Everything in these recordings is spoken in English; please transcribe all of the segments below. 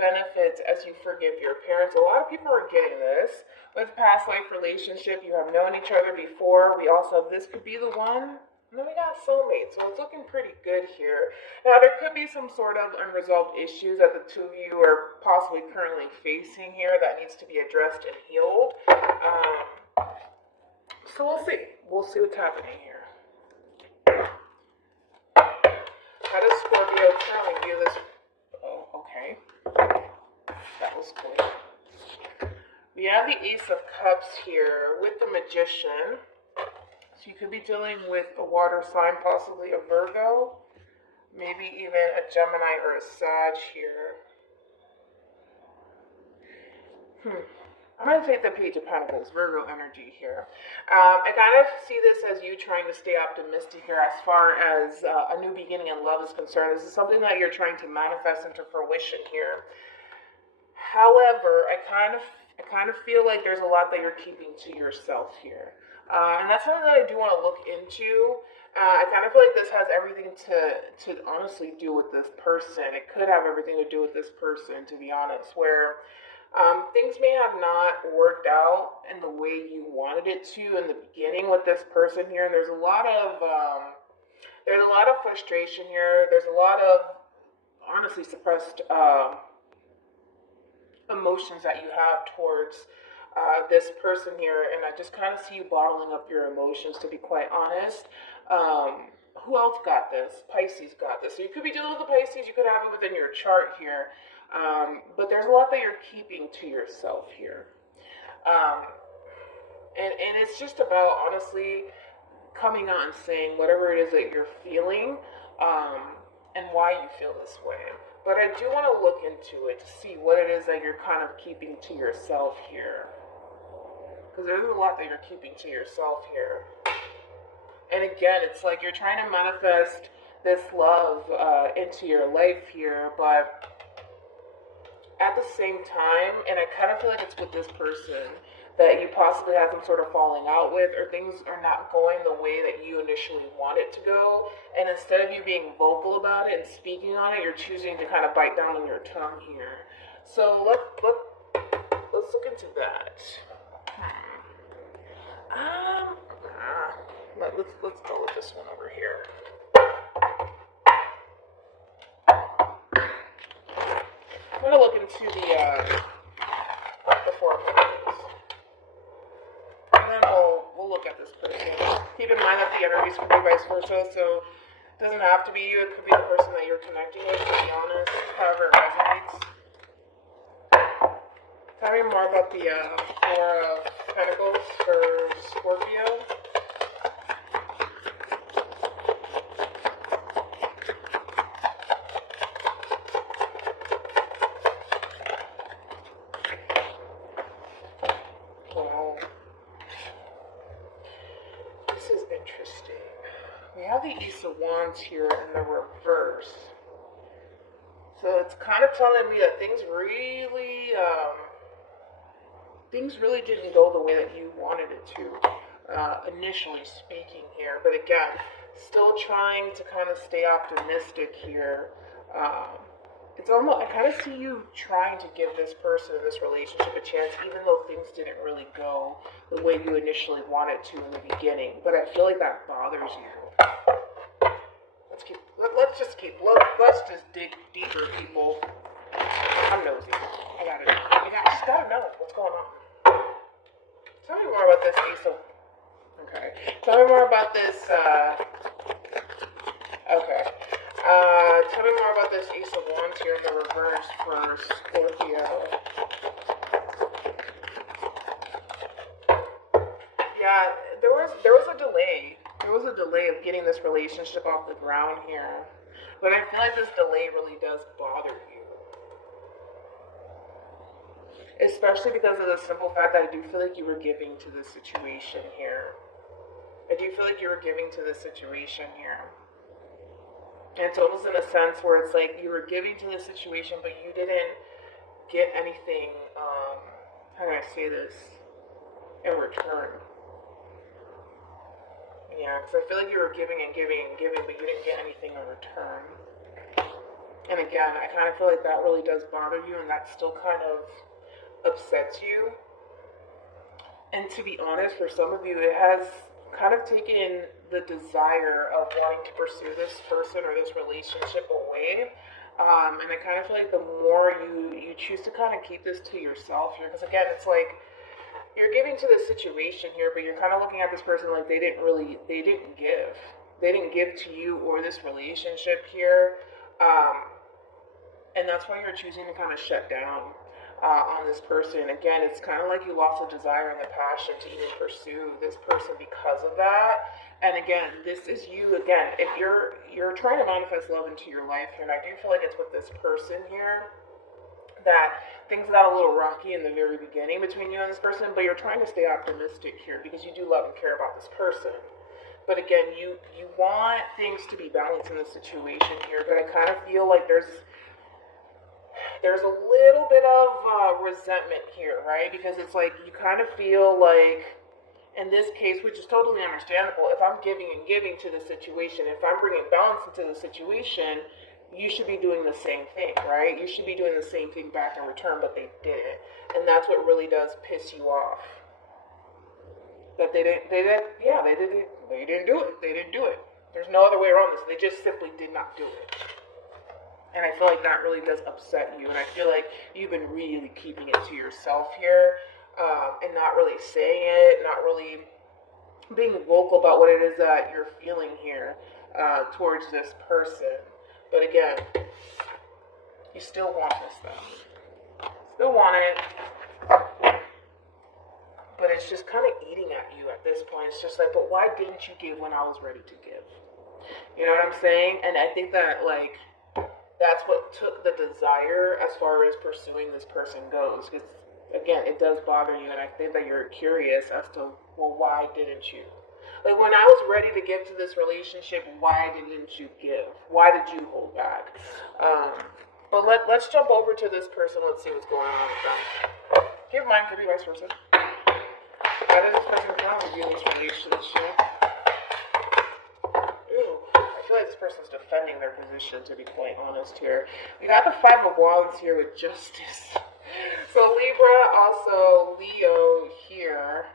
benefits as you forgive your parents. A lot of people are getting this. With past life relationship, you have known each other before. We also have, this could be the one. And then we got soulmate, so it's looking pretty good here. Now, there could be some sort of unresolved issues that the two of you are possibly currently facing here that needs to be addressed and healed. So we'll see. We'll see what's happening here. How does Scorpio currently view this? Oh, okay. That was cool. We have the Ace of Cups here with the Magician. So you could be dealing with a water sign, possibly a Virgo, maybe even a Gemini or a Sag here. I'm going to take the Page of Pentacles, Virgo energy here. I kind of see this as you trying to stay optimistic here as far as a new beginning in love is concerned. This is something that you're trying to manifest into fruition here. However, I kind of feel like there's a lot that you're keeping to yourself here. And that's something that I do want to look into. I kind of feel like this has everything to honestly do with this person. It could have everything to do with this person, to be honest, where things may have not worked out in the way you wanted it to in the beginning with this person here. And there's a lot of frustration here. There's a lot of honestly suppressed emotions that you have towards this person here, and I just kind of see you bottling up your emotions, to be quite honest. Who else got this? Pisces got this. So you could be dealing with the Pisces, you could have it within your chart here, but there's a lot that you're keeping to yourself here. And it's just about honestly coming out and saying whatever it is that you're feeling, and why you feel this way. But I do want to look into it to see what it is that you're kind of keeping to yourself here. Because there's a lot that you're keeping to yourself here. And again, it's like you're trying to manifest this love into your life here, but at the same time, and I kind of feel like it's with this person that you possibly have some sort of falling out with, or things are not going the way that you initially want it to go, and instead of you being vocal about it and speaking on it, you're choosing to kind of bite down on your tongue here. So let's look into that. Let's go with this one over here. I'm going to look into the Four of Pentacles. And then we'll look at this person. Keep in mind that the energies can be vice versa, so it doesn't have to be you. It could be the person that you're connecting with, to be honest, however it resonates. Tell me more about the Four of Pentacles for Scorpio. Wow. This is interesting. We have the Ace of Wands here in the reverse. So it's kind of telling me that things really didn't go the way that you wanted it to, initially speaking here. But again, still trying to kind of stay optimistic here. It's almost, I kind of see you trying to give this person in this relationship a chance, even though things didn't really go the way you initially wanted to in the beginning. But I feel like that bothers you. Let's just dig deeper, people. I'm nosy. I just gotta know what's going on. Tell me more about this Ace of... Okay. Tell me more about this, Okay. Tell me more about this Ace of Wands here in the reverse for Scorpio. Yeah, there was a delay. There was a delay of getting this relationship off the ground here. But I feel like this delay really does bother you. Especially because of the simple fact that I do feel like you were giving to this situation here. I do feel like you were giving to this situation here. And it's almost in a sense where it's like you were giving to this situation, but you didn't get anything, how can I say this, in return. Yeah, because I feel like you were giving and giving and giving, but you didn't get anything in return. And again, I kind of feel like that really does bother you and that still kind of upsets you. And to be honest, for some of you, it has kind of taken the desire of wanting to pursue this person or this relationship away. And I kind of feel like the more you choose to kind of keep this to yourself here, because again, it's like you're giving to this situation here, but you're kind of looking at this person like they didn't give. They didn't give to you or this relationship here. And that's why you're choosing to kind of shut down on this person. Again, it's kind of like you lost the desire and the passion to even pursue this person because of that. And again, this is you again. If you're trying to manifest love into your life here, and I do feel like it's with this person here that things got a little rocky in the very beginning between you and this person, but you're trying to stay optimistic here because you do love and care about this person. But again, you want things to be balanced in the situation here, but I kind of feel like there's a little bit of resentment here, right? Because it's like you kind of feel like, in this case, which is totally understandable, if I'm giving and giving to the situation, if I'm bringing balance into the situation, you should be doing the same thing, right? You should be doing the same thing back in return, but they didn't. And that's what really does piss you off. That they didn't do it. They didn't do it. There's no other way around this. They just simply did not do it. And I feel like that really does upset you. And I feel like you've been really keeping it to yourself here, and not really saying it, not really being vocal about what it is that you're feeling here towards this person. But again, you still want this though. Still want it. But it's just kind of eating at you at this point. It's just like, but why didn't you give when I was ready to give? You know what I'm saying? And I think that, like, that's what took the desire as far as pursuing this person goes. Because, again, it does bother you. And I think that you're curious as to, well, why didn't you? Like, when I was ready to give to this relationship, why didn't you give? Why did you hold back? But let's jump over to this person. Let's see what's going on with them. Give mine, could be vice versa. How does this person come with you in this relationship? Ooh, I feel like this person's defending their position, to be quite honest here. We got the Five of Wands here with Justice. So Libra, also Leo here.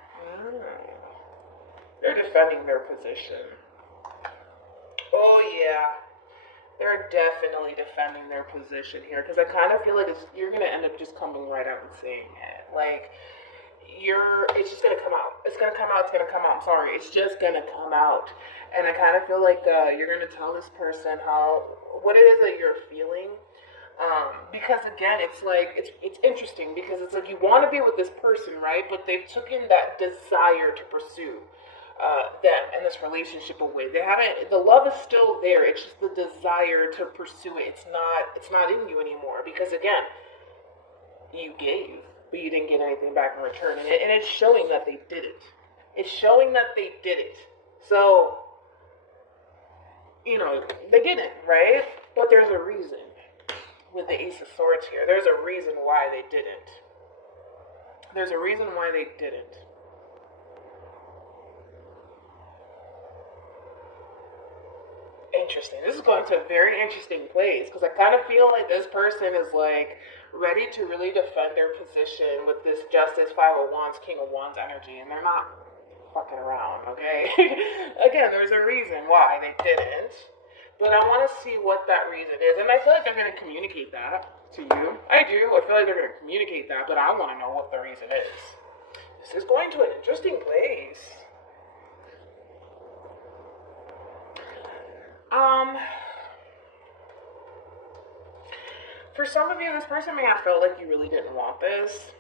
They're defending their position. Oh yeah. They're definitely defending their position here. Because I kind of feel like you're going to end up just coming right out and saying it. Like, it's just going to come out. It's going to come out. I'm sorry. It's just going to come out. And I kind of feel like you're going to tell this person what it is that you're feeling. Because again, it's like, it's interesting because it's like you want to be with this person, right? But they've taken that desire to pursue them and this relationship away. The love is still there. It's just the desire to pursue it. It's not in you anymore because again, you gave, but you didn't get anything back in return. And it's showing that they did it. It's showing that they did it. So, they didn't, right? But there's a reason. With the Ace of Swords here, there's a reason why they didn't. There's a reason why they didn't. Interesting. This is going to a very interesting place because I kind of feel like this person is like ready to really defend their position with this Justice, Five of Wands, King of Wands energy, and they're not fucking around, okay? Again, there's a reason why they didn't. But I want to see what that reason is. And I feel like they're going to communicate that to you. I do. I feel like they're going to communicate that. But I want to know what the reason is. This is going to an interesting place. For some of you, this person may have felt like you really didn't want this.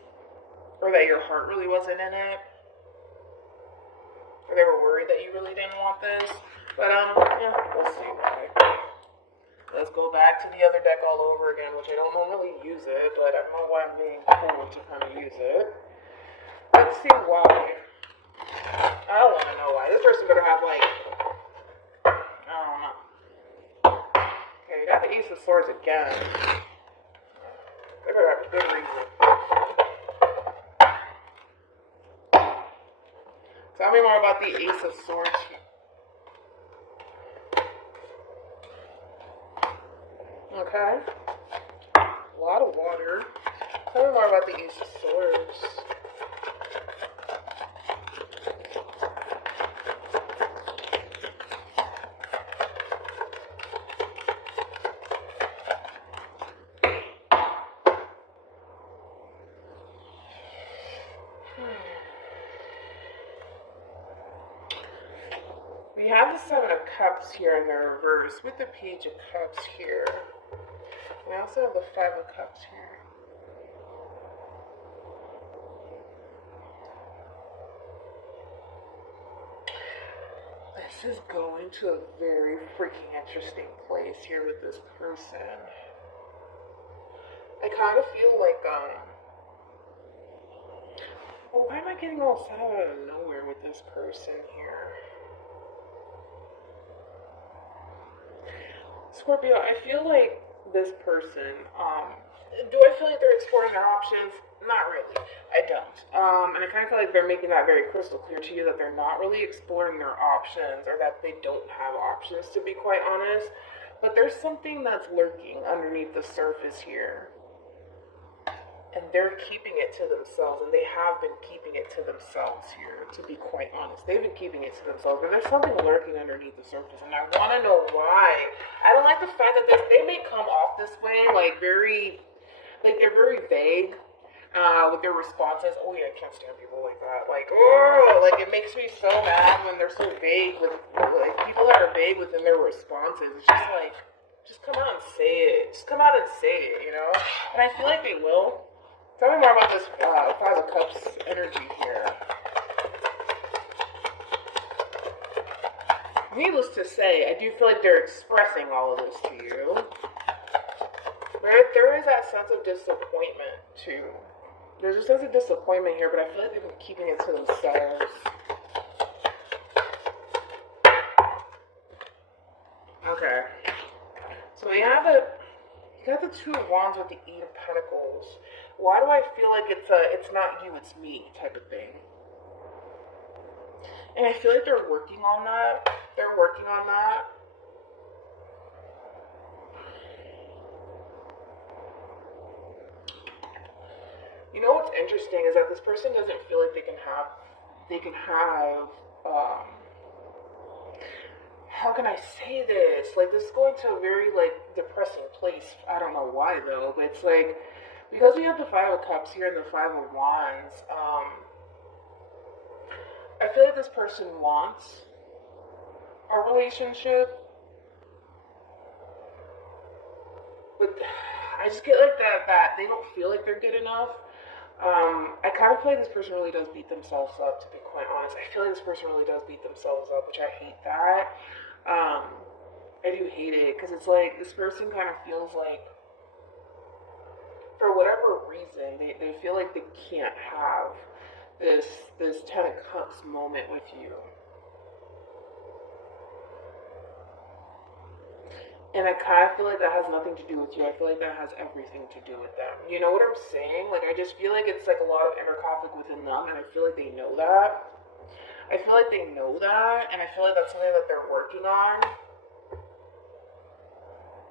Or that your heart really wasn't in it. Or they were worried that you really didn't want this. But, yeah, we'll see why. Let's go back to the other deck all over again, which I don't normally use it, but I don't know why I'm being cool to kind of use it. Let's see why. I don't want to know why. This person better have, like, I don't know. Okay, you got the Ace of Swords again. They better have a good reason. Tell me more about the Ace of Swords here. Okay. A lot of water. Tell me more about the Ace of Swords. We have the Seven of Cups here in the reverse with the Page of Cups here. We also have the Five of Cups here. This is going to a very freaking interesting place here with this person. I kind of feel like, well, why am I getting all sad out of nowhere with this person here? Scorpio, I feel like this person, do I feel like they're exploring their options? Not really. I don't. And I kind of feel like they're making that very crystal clear to you that they're not really exploring their options or that they don't have options, to be quite honest. But there's something that's lurking underneath the surface here. And they're keeping it to themselves, and they have been keeping it to themselves here, to be quite honest. They've been keeping it to themselves, but there's something lurking underneath the surface, and I want to know why. I don't like the fact that they may come off this way, like they're very vague with their responses. Oh yeah, I can't stand people like that. Like, oh, like it makes me so mad when they're so vague with like people that are vague within their responses. It's just like, just come out and say it. Just come out and say it, you know? And I feel like they will. Tell me more about this Five of Cups energy here. Needless to say, I do feel like they're expressing all of this to you. There is that sense of disappointment, too. There's a sense of disappointment here, but I feel like they've been keeping it to themselves. Okay. So we have you got the Two of Wands with the Eight of Pentacles. Why do I feel like it's not you, it's me type of thing? And I feel like they're working on that. They're working on that. You know what's interesting is that this person doesn't feel like they can have how can I say this? Like, this is going to a very, like, depressing place. I don't know why, though, but it's like, because we have the Five of Cups here and the Five of Wands, I feel like this person wants a relationship, but I just get like that they don't feel like they're good enough. I kind of feel like this person really does beat themselves up, to be quite honest. I feel like this person really does beat themselves up, which I hate that. I do hate it, because it's like, this person kind of feels like, for whatever reason, they feel like they can't have this Ten of Cups moment with you. And I kind of feel like that has nothing to do with you. I feel like that has everything to do with them. You know what I'm saying? Like, I just feel like it's like a lot of inner conflict within them, and I feel like they know that. I feel like they know that, and I feel like that's something that they're working on.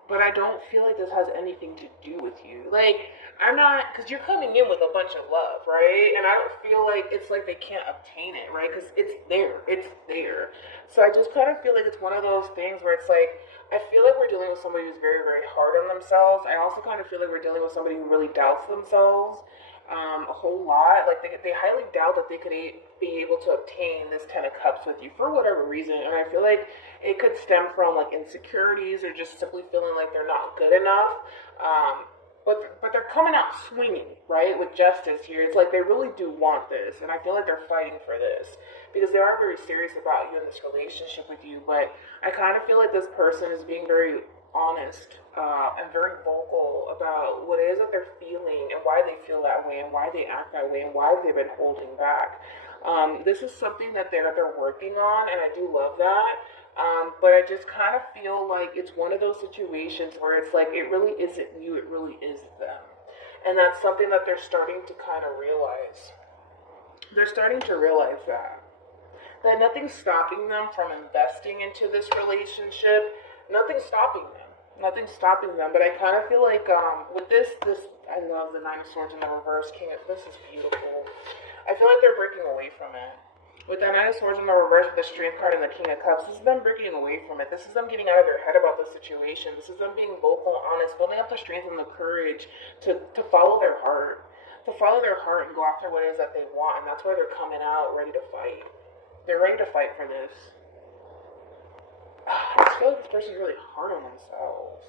But I don't feel like this has anything to do with you. Like, I'm not, because you're coming in with a bunch of love, right? And I don't feel like it's like they can't obtain it, right? Because it's there. It's there. So I just kind of feel like it's one of those things where it's like, I feel like we're dealing with somebody who's very, very hard on themselves. I also kind of feel like we're dealing with somebody who really doubts themselves a whole lot. Like, they highly doubt that they could be able to obtain this Ten of Cups with you for whatever reason. And I feel like it could stem from, like, insecurities or just simply feeling like they're not good enough. But they're coming out swinging, right, with justice here. It's like they really do want this, and I feel like they're fighting for this because they are very serious about you and this relationship with you. But I kind of feel like this person is being very honest and very vocal about what it is that they're feeling and why they feel that way and why they act that way and why they've been holding back. This is something that they're working on, and I do love that. But I just kind of feel like it's one of those situations where it's like, it really isn't you, it really is them. And that's something that they're starting to kind of realize. They're starting to realize that nothing's stopping them from investing into this relationship. Nothing's stopping them. Nothing's stopping them. But I kind of feel like with this, I love the Nine of Swords in the reverse. This is beautiful. I feel like they're breaking away from it. With that Nine of Swords in the reverse, with the Strength card and the King of Cups, this is them breaking away from it. This is them getting out of their head about the situation. This is them being vocal, honest, building up the strength and the courage to follow their heart. To follow their heart and go after what it is that they want. And that's why they're coming out ready to fight. They're ready to fight for this. I just feel like this person's really hard on themselves.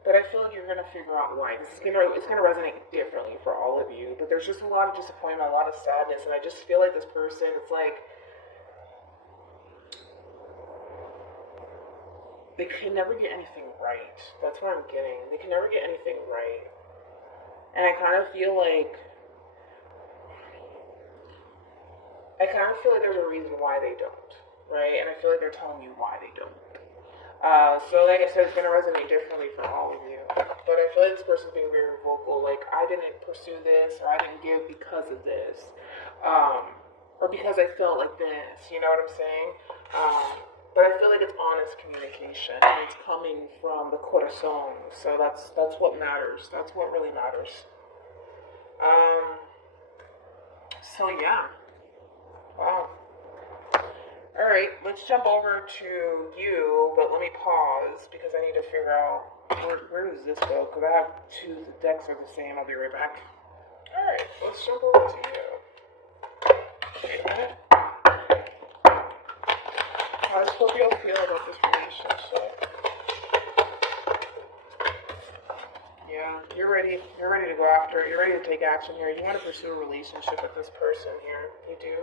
But I feel like you're gonna figure out why. This is it's gonna resonate differently for all of you. But there's just a lot of disappointment, a lot of sadness, and I just feel like this person, it's like they can never get anything right. That's what I'm getting. They can never get anything right. And I kind of feel like there's a reason why they don't, right? And I feel like they're telling you why they don't. So like I said, it's going to resonate differently for all of you. But I feel like this person's being very vocal, like, I didn't pursue this, or I didn't give because of this, or because I felt like this, you know what I'm saying? But I feel like it's honest communication, and it's coming from the corazon, so that's what matters. That's what really matters. So yeah. Wow. Alright, let's jump over to you, but let me pause because I need to figure out where does this go, because I have two, the decks are the same. I'll be right back. Alright, let's jump over to you. Wait a minute. How does Scorpio feel about this relationship? Yeah, you're ready to go after it. You're ready to take action here. You want to pursue a relationship with this person here. You do.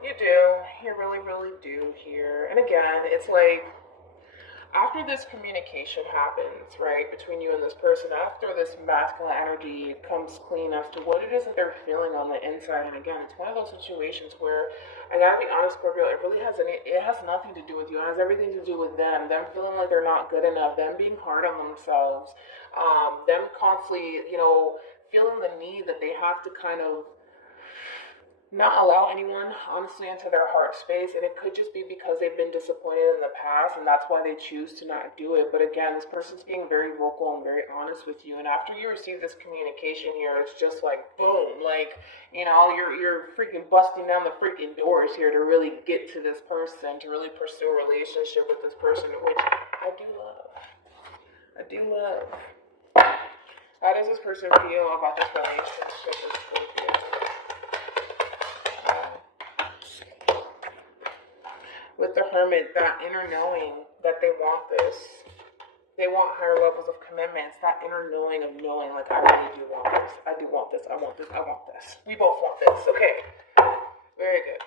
You do. You really, really do here. And again, it's like, after this communication happens, right, between you and this person, after this masculine energy comes clean as to what it is that they're feeling on the inside, and again, it's one of those situations where, I gotta be honest, Scorpio, it has nothing to do with you. It has everything to do with them feeling like they're not good enough, them being hard on themselves, them constantly, feeling the need that they have to kind of not allow anyone, honestly, into their heart space. And it could just be because they've been disappointed in the past, and that's why they choose to not do it. But again, this person's being very vocal and very honest with you. And after you receive this communication here, it's just like, boom, like, you're freaking busting down the freaking doors here to really get to this person, to really pursue a relationship with this person, which I do love. I do love. How does this person feel about this relationship with Scorpio? With the Hermit, that inner knowing that they want this. They want higher levels of commitments, that inner knowing of knowing, like, I really do want this. I do want this. I want this. I want this. We both want this. Okay. Very good.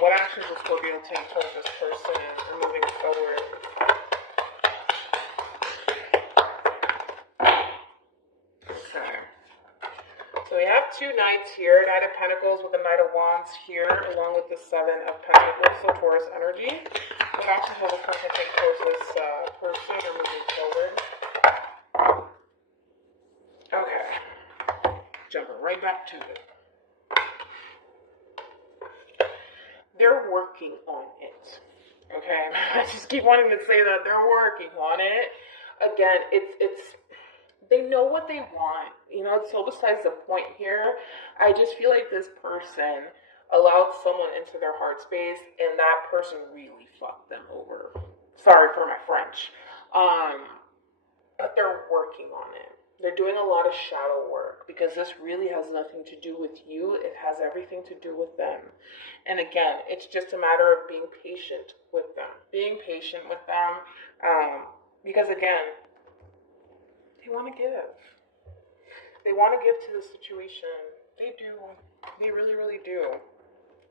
What actions will Scorpio take towards this person and moving forward? Okay. So we have two knights here, Knight of Pentacles with the Knight of Wands here, along with the Seven of Pentacles, so Taurus energy. What actions will this person take towards this person or moving forward? Okay. Jumping right back to it. They're working on it. Okay? I just keep wanting to say that. They're working on it. Again, it's they know what they want. It's so besides the point here. I just feel like this person allowed someone into their heart space, and that person really fucked them over. Sorry for my French. But they're working on it. They're doing a lot of shadow work because this really has nothing to do with you. It has everything to do with them. And again, it's just a matter of being patient with them. Being patient with them. Because again, they want to give. They want to give to the situation. They do. They really, really do.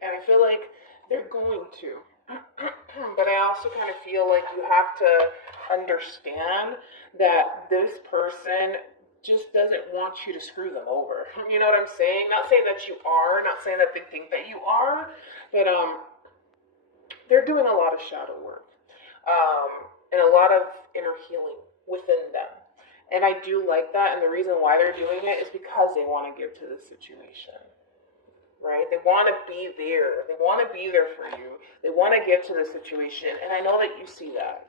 And I feel like they're going to. But I also kind of feel like you have to understand that this person just doesn't want you to screw them over. You know what I'm saying? Not saying that you are, not saying that they think that you are, but they're doing a lot of shadow work. And a lot of inner healing within them. And I do like that, and the reason why they're doing it is because they want to give to the situation, right? They want to be there. They want to be there for you. They want to get to the situation. And I know that you see that.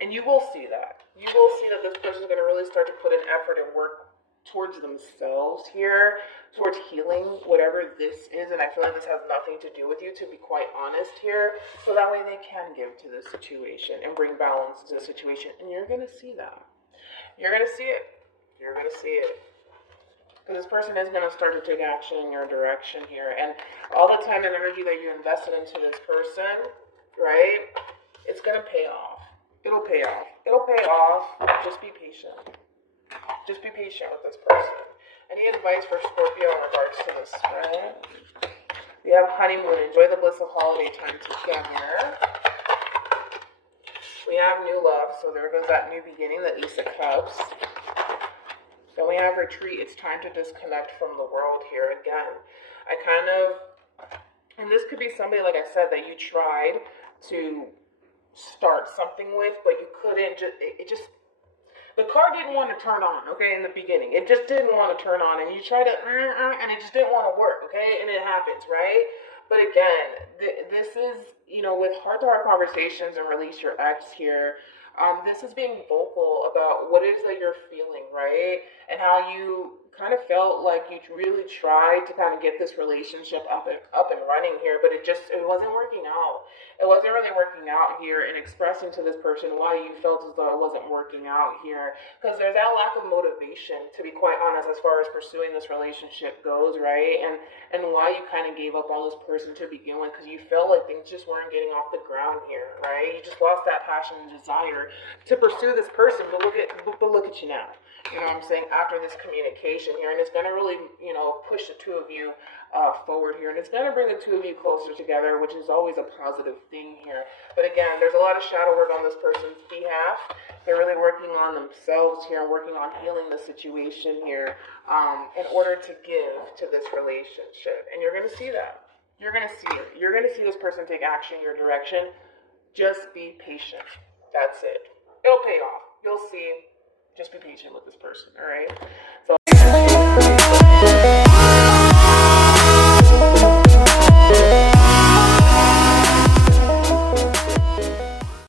And you will see that. You will see that this person is going to really start to put an effort and work towards themselves here, towards healing whatever this is. And I feel like this has nothing to do with you, to be quite honest here. So that way they can give to the situation and bring balance to the situation. And you're going to see that. You're going to see it. You're going to see it. Because this person is going to start to take action in your direction here. And all the time and energy that you invested into this person, right, it's going to pay off. It'll pay off. It'll pay off. Just be patient. Just be patient with this person. Any advice for Scorpio in regards to this, right? We have honeymoon. Enjoy the bliss of holiday time together. We have new love. So there goes that new beginning, the Ace of Cups. Then we have retreat. It's time to disconnect from the world here again. And this could be somebody, like I said, that you tried to start something with, but you couldn't. The car didn't want to turn on, okay, in the beginning. It just didn't want to turn on, and you try to, and it just didn't want to work, okay, and it happens, right? But again, this is, with heart-to-heart conversations and release your ex here, this is being vocal about what it is that you're feeling, right? And how you kind of felt like you really tried to kind of get this relationship up and running here, but it wasn't working out. It wasn't really working out here, and expressing to this person why you felt as though it wasn't working out here. Because there's that lack of motivation, to be quite honest, as far as pursuing this relationship goes, right? And why you kind of gave up on this person to begin with, because you felt like things just weren't getting off the ground here, right? You just lost that passion and desire to pursue this person, but look at you now. You know what I'm saying? After this communication here, and it's going to really, push the two of you forward here, and it's going to bring the two of you closer together, which is always a positive thing here. But again, there's a lot of shadow work on this person's behalf. They're really working on themselves here and working on healing the situation here in order to give to this relationship. And you're going to see that. You're going to see it. You're going to see this person take action in your direction. Just be patient. That's it. It'll pay off. You'll see. Just be patient with this person, all right? So